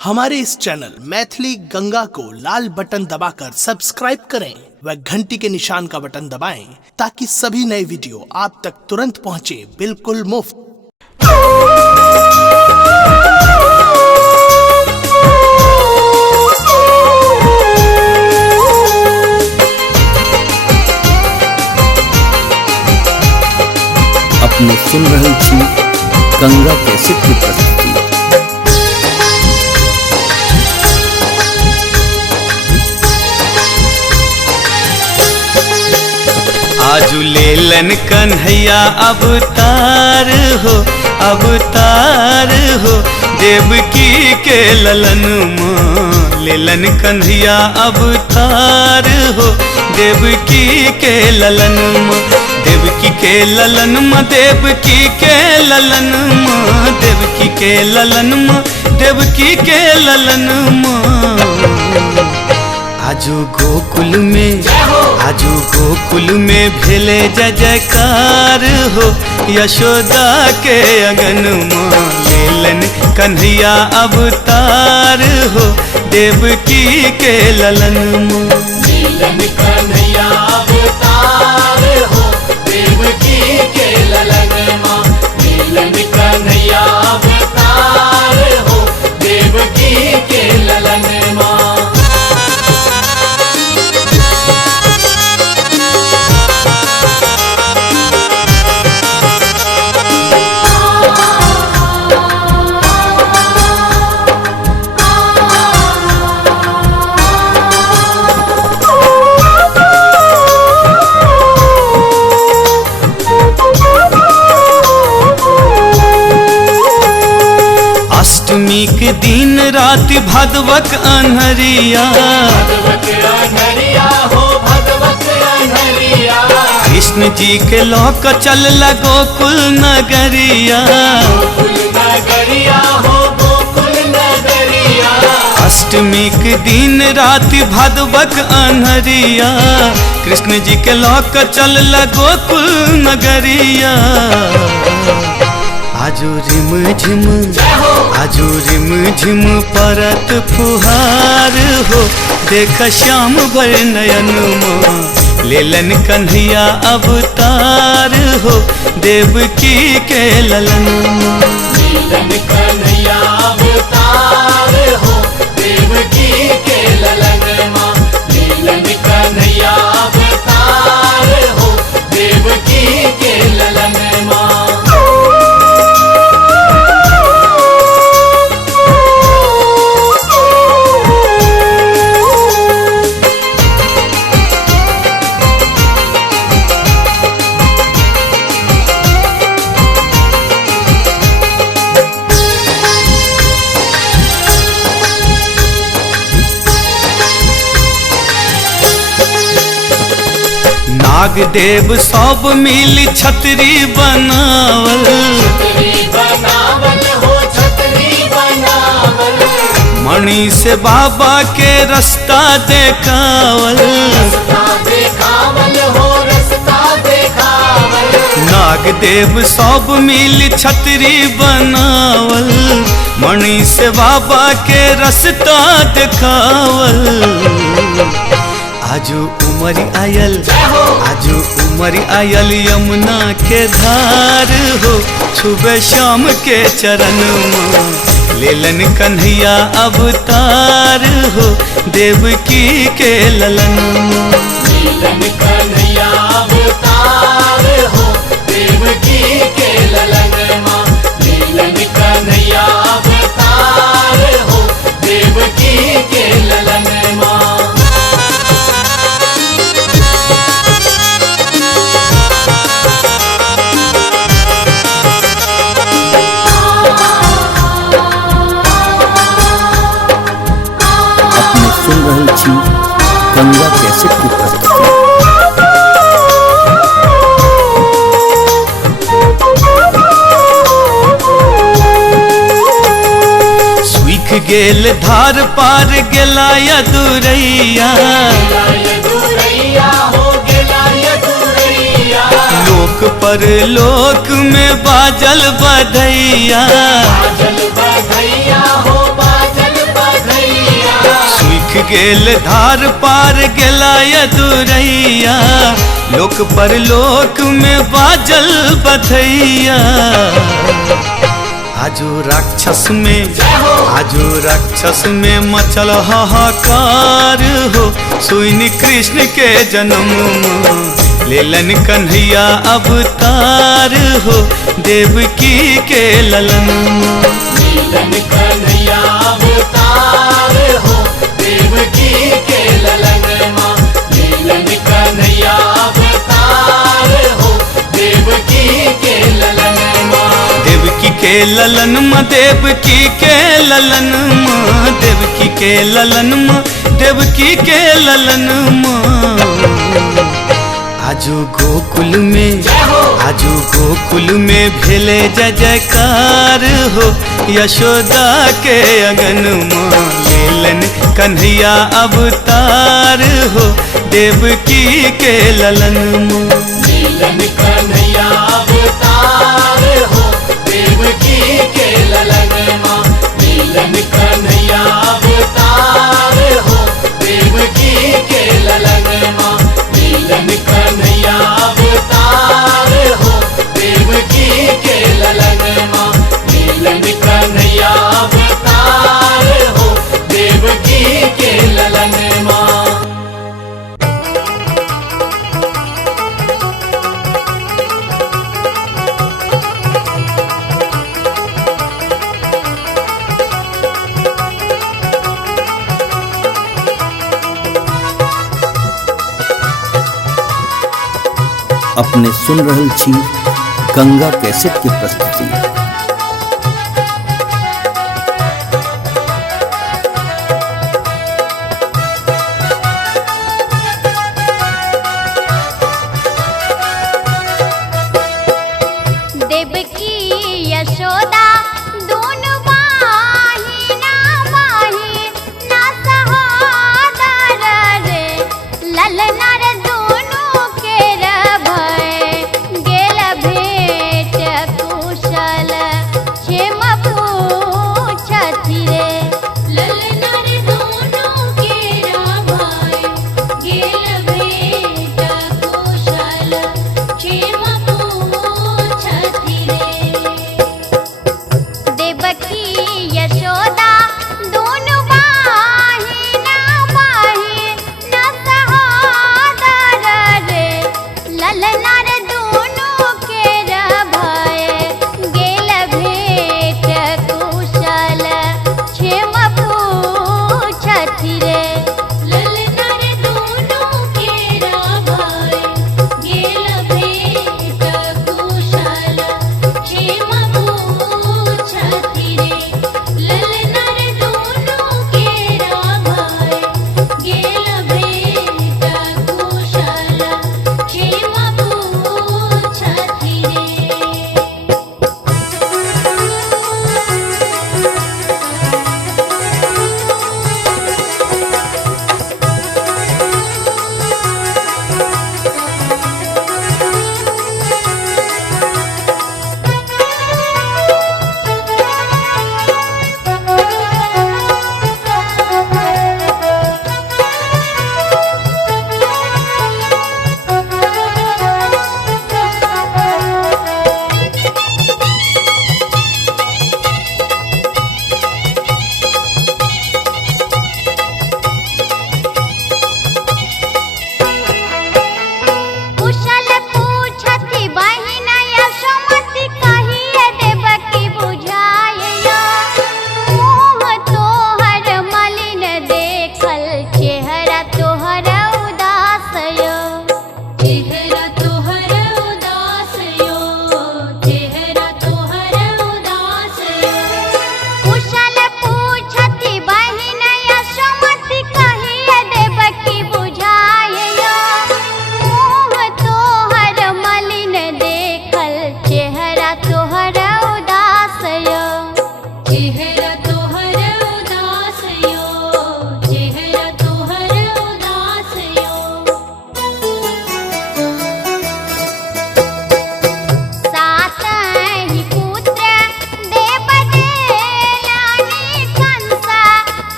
हमारे इस चैनल मैथिली गंगा को लाल बटन दबाकर सब्सक्राइब करें व घंटी के निशान का बटन दबाएं ताकि सभी नए वीडियो आप तक तुरंत पहुंचे बिल्कुल मुफ्त। अपने सुन रही थी गंगा कैसेट की प्रस्तुति। आजू लेलन कन्हैया अवतार हो देवकी के ललन माँ। लेलन कन्हैया अवतार हो देवकी के ललन माँ। देवकी के ललन माँ, देवकी के ललन माँ, देवकी के ललन माँ, देवकी के ललन माँ। आजू गोकुल में भेले जय जयकार हो यशोदा के अगन माँ। लेलन कन्हैया अवतार हो देवकी के ललन माँ। लेलन कन्हैया अवतार हो देवकी के ललन माँ। लेलन कन्हैया अवतार हो देवकी के ललन माँ। अष्टमी के दिन रात भगवत अनहरिया, भगवत अनहरिया हो भगवत अनहरिया। कृष्ण जी के लोक चल गोकुल नगरिया। गोकुल नगरिया हो गोकुल नगरिया। अष्टमी के दिन रात भगवत अनहरिया, कृष्ण जी के लोक चल गोकुल नगरिया। आजू रिम झिम परत फुहार हो देख श्याम भर नयन माँ। लेलन कन्हैया अवतार हो देवकी के ललन माँ। लेलन कन्हैया अवतार हो देवकी के ललन माँ। लेलन कन्हैया अवतार हो देवकी के ललन माँ। नाग देव सब मिल छतरी बनावल। छतरी बनावल हो छतरी बनावल। मणि से बाबा के रास्ता देखावल। रास्ता देखावल हो रास्ता देखावल। नाग देव सब मिल छतरी बनावल। मणि से बाबा के रास्ता देखावल। आजू उमर आयल यमुना के धार हो छुबे श्याम के चरण माँ। लेलन कन्हैया अवतार हो देवकी के ललन माँ। लेलन कन्हैया अवतार हो देवकी के ललन माँ। लेलन कन्हैया अवतार हो देवकी के ललन माँ। अपने सुन रही थी गंगा कैसेट की प्रस्तुति। सूख गेल धार पार गेला यदुरैया। लोक पर लोक में बाजल बधैया। बाजल बधैया हो बाजल गेल धार पार गेला यदुरैया, लोक परलोक में बाजल बधैया। आजू राक्षस में मचल हाहाकार हो, सुनि कृष्ण के जन्म लेलन कन्हैया अवतार हो, देवकी के ललन। लीलन कन्हैया अवतार हो, देवकी के ललन माँ। लीलन कन्हैया अवतार हो, देवकी के ललन माँ। देवकी के ललन माँ, देवकी के ललन माँ, देवकी के ललन माँ, देवकी के ललन माँ। आजू गोकुल में भेले जय जयकार हो, यशोदा के अगन माँ लेलन कन्हैया अवतार हो, देवकी के ललन माँ। लीलन कन्हैया अवतार हो, देवकी के ललन माँ। लीलन कन्हैया अवतार हो, देवकी के ललन माँ। लीलन कन्हैया अवतार हो, देवकी के ललन माँ। लीलन कन्हैया अवतार हो, देवकी के ललन माँ। अपने सुन रहल छी गंगा कैसेट की प्रस्तुति। देवकी यशोदा दोनों माही ना सहोदर रे, ललना रे दोनों के रभय गेल भेट कुशल।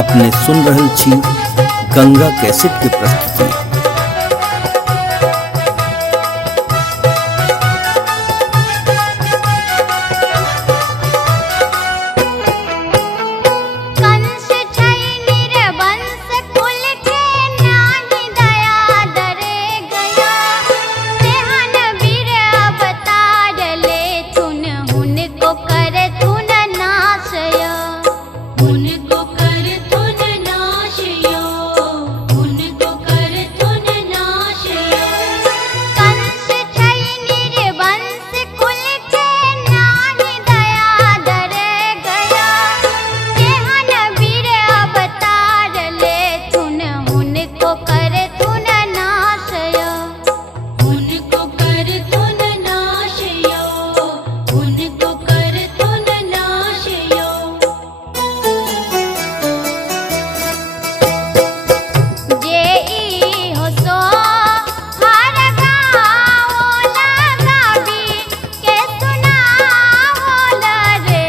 अपने सुन रहल छी गंगा कैसेट के प्रस्तुति। कंस छै निरवंश कुल के नाही दया दरे गया तेहन वीर अवतार ले तुन हुनको कर तुन नाशय उनको कर तुन नाशय उनको कर तुन नाशय कंस छै निरवंश कुल के नाही दया दरे गया तेहन वीर अवतार ले तुन हुनको कर तुन नाशय उनको कर तुन नाशय उनको कर तुन नाशय जे हो सो हर गाओ लगाबी के सुनाओल रे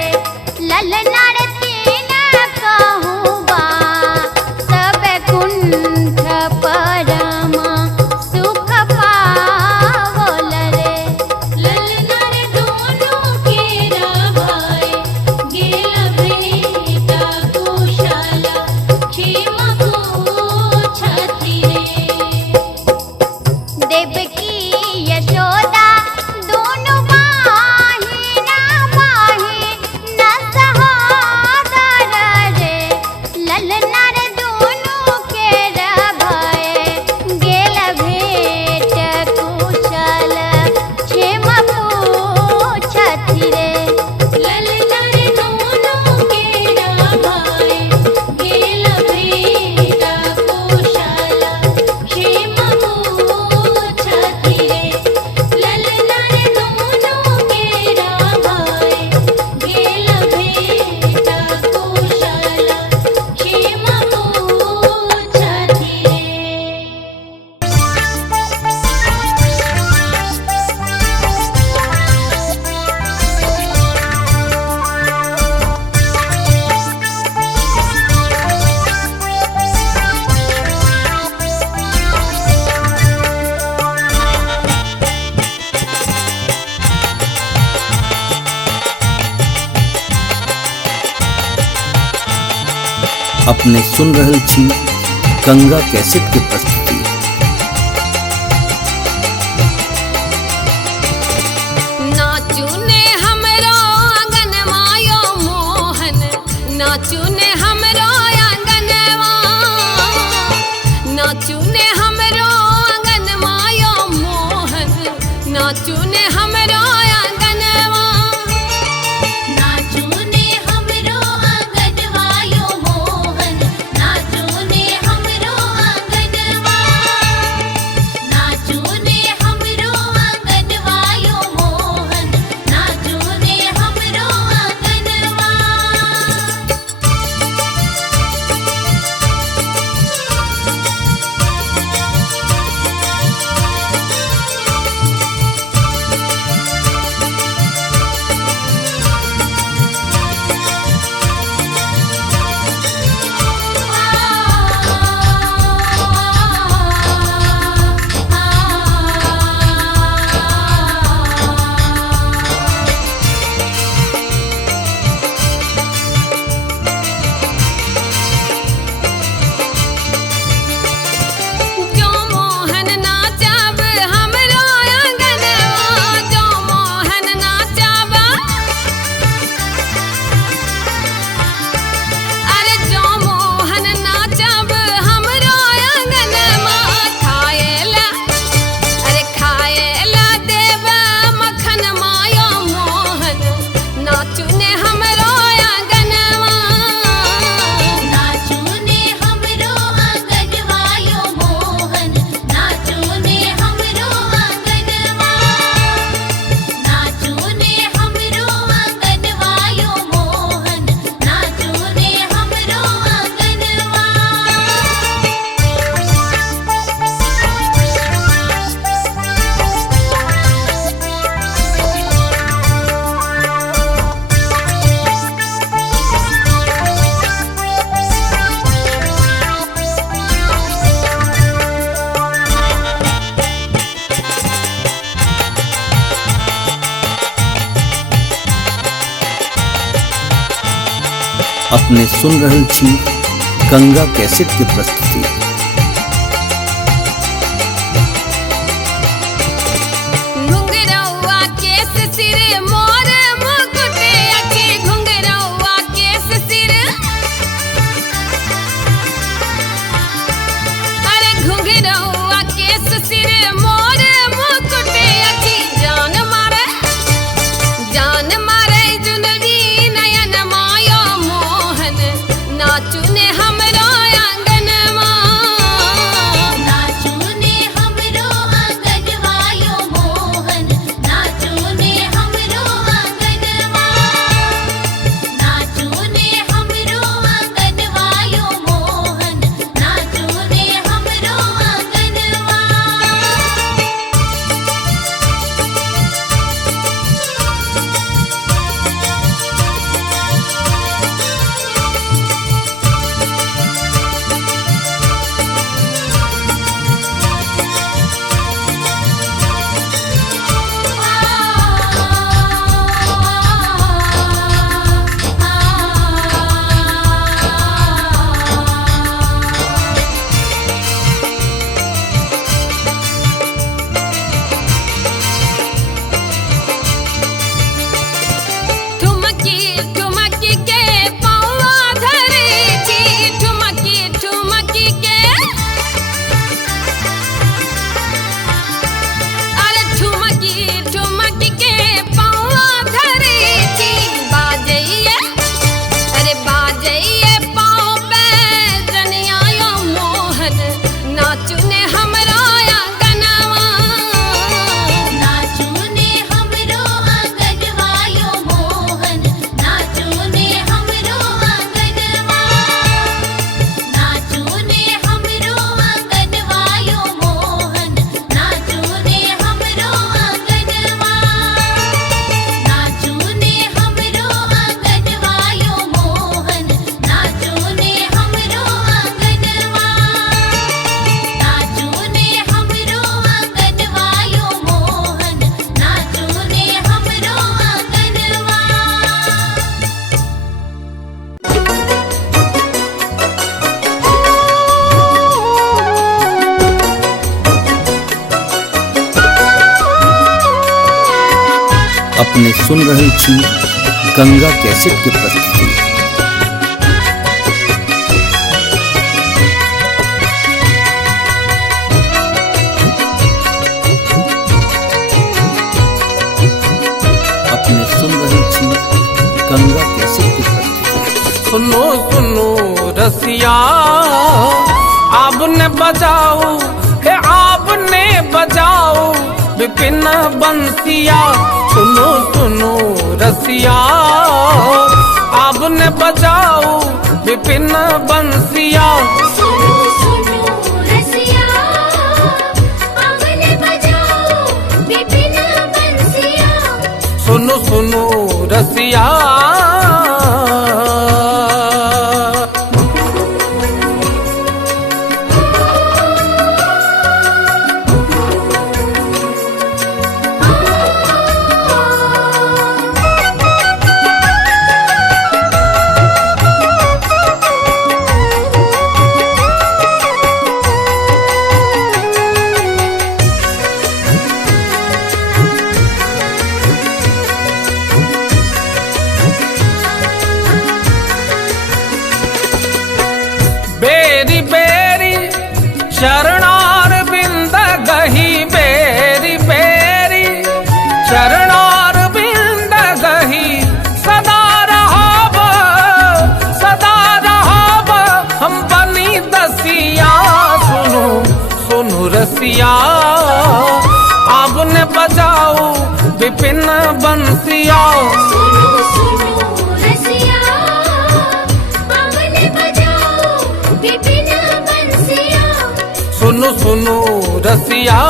ललनार तीन कहूबा सब कुंठ परमा सुख पावल रे ललनार दोनों केरा भाई गेल बेटा कुशला क्षेम को छथि रे देवकी यशोदा दोनों बाहिना बाहिन सहोदर रे ललनार दोनों केरा भय गेल भेट कुशल क्षेम पूछथि रे ललनार दोनों केरा भय गेल भेट कुशल क्षेम पूछथि रे ललनार दोनों केरा भय गेल भेट कुशल क्षेम पूछथि रे। अपने सुन रहल छी गंगा कैसेट के प्रस्तुति। नाचू ने हमरो आंगनवा यो मोहन नाचू ने हमरो आंगनवा नाचू ने हमरो आंगनवा यो मोहन नाचू ने हमरो आंगनवा नाचू ने हमरो आंगनवा यो मोहन नाचू ने हमरो आंगनवा अपने सुन रहल छी गंगा कैसेट के प्रस्तुति। घुंघरौआ केस सिर मोर मुकुट अखी घुंघरौआ केस सिर अरे घुंघरौआ केस सिर मोर मुकुट अखी जान मारे जुनरी नयन माया मोहन नाचुने हमरो आंगनवा नाचूने हमरो आंगनवा यो मोहन नाचूने हमरो आंगनवा नाचूने हमरो आंगनवा यो मोहन नाचूने हमरो आंगनवा। ठुमकी ठुमकी के पौआ धरे छी ठुमकी ठुमकी के अरे ठुमकी ठुमकी के पौआ धरे छी बाजइए अरे बाजइए पाँव पे जनिया यो मोहन नाचुने हमरो आंगनवा नाचूने हमरो आंगनवा यो मोहन नाचूने हमरो आंगनवा नाचूने हमरो आंगनवा यो मोहन नाचूने हमरो आंगनवा नाचूने हमरो आंगनवा यो मोहन नाचूने हमरो आंगनवा नाचूने हमरो आंगनवा यो मोहन नाचूने हमरो आंगनवा। अपने सुन रहल छी गंगा कैसेट के प्रस्तुति। अपने सुन रहल छी गंगा कैसेट के प्रस्तुति। सुनो सुनो रसिया आपने बजाओ हे आपने बजाओ विपिन बंसिया। सुनो सुनो रसिया आपने बजाओ विपिन बंसिया। सुनो सुनो रसिया आपने बजाओ विपिन बंसिया। सुनो सुनो रसिया बेरी बेरी शरणार बिंद गही बेरी बेरी शरणार बिंद गही सदा रहब हम बनी दसिया। सुनो सुनो रसिया आपने बजाओ विपिन बंसिया। सुनो सुनो रसिया आपने बजाओ विपिन बंसिया। सुनो सुनो रसिया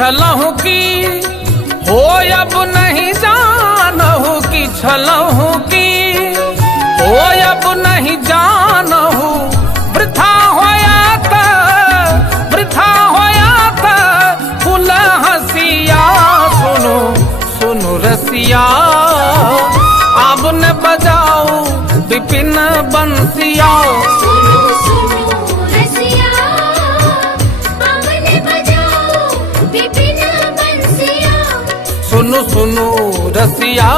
छलहु की हो अब नहीं जानहु की छलहु की हो अब नहीं जानहु वृथा होया था फूल हसिया सुनो सुनो रसिया अब न बजाओ विपिन बंसिया सुनो सुनो रसिया आंगन बजाओ विपिन बंसिया सुनो सुनो रसिया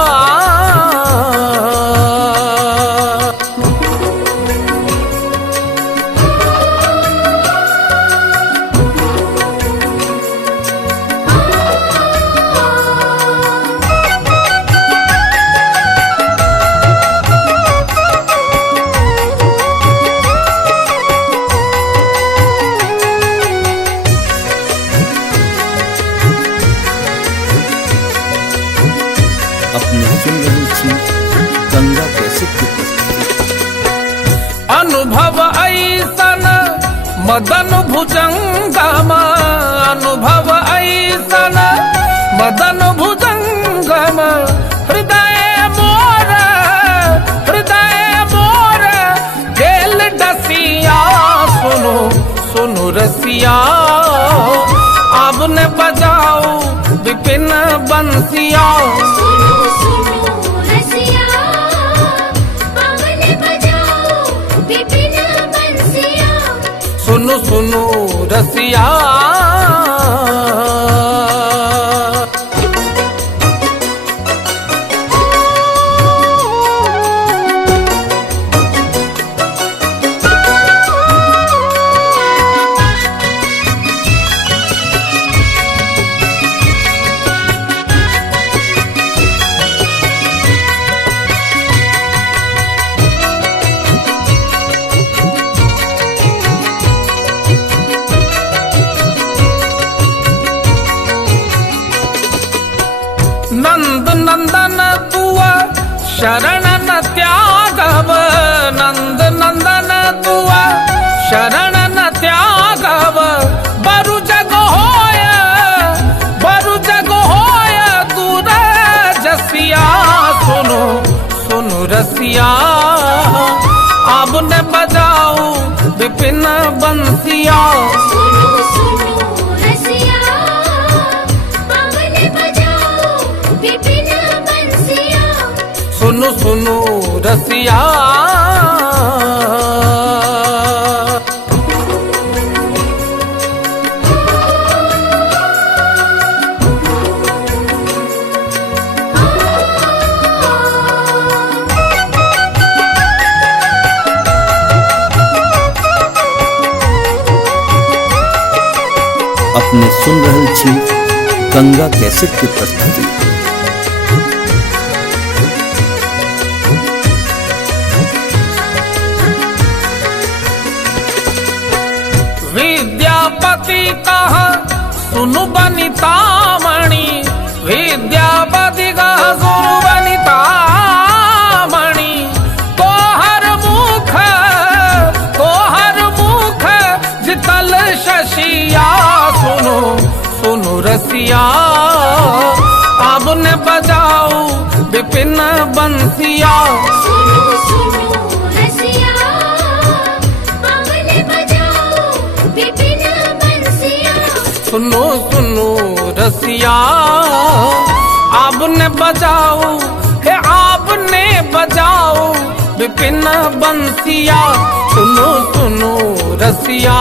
अपने सुन रही थी गंगा कैसेट की प्रस्तुति। अनुभव ऐसन मदन भुजंगम अनुभव ऐसन मदन भुजंगम हृदय मोर गेल डसिया सुनो सुनो रसिया अब न बजाओ विपिन बंसिया सुनो सुनो रसिया आंगन बजाओ विपिन बंसिया सुनो सुनो रसिया नंद नंदन तुआ शरण न त्यागव नंद नंदन तुआ शरण न त्यागव बरु जग होय दूर जसिया सुनो सुनो रसिया अब न बजाओ विपिन बंसिया सुनो सुनो रसिया आंगन बजाओ विपिन बंसिया सुनो सुनो रसिया अपने सुन रही थी गंगा कैसेट की प्रस्तुति। विद्यापति कहा सुनु बनितामणि विद्यापति कहा सुनु बनितामणि तोहर मुख जितल शशिया सुनो सुनो रसिया अब न बजाओ विपिन बंसिया सुनो सुनो रसिया आंगन बजाओ विपिन बंसिया सुनो सुनो रसिया अब न बजाओ हे आप ने बजाओ विपिन बंसिया सुनो सुनो रसिया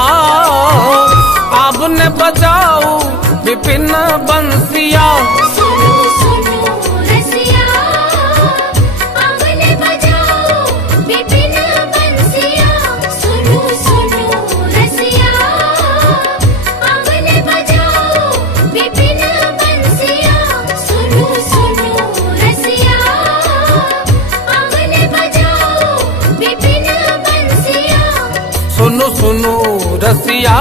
अब न बजाओ विपिन बंसिया सुनो सुनो रसिया आंगन बजाओ विपिन बंसिया सुनो सुनो रसिया आंगन बजाओ विपिन बंसिया सुनो सुनो रसिया आंगन बजाओ विपिन बंसिया सुनो सुनो रसिया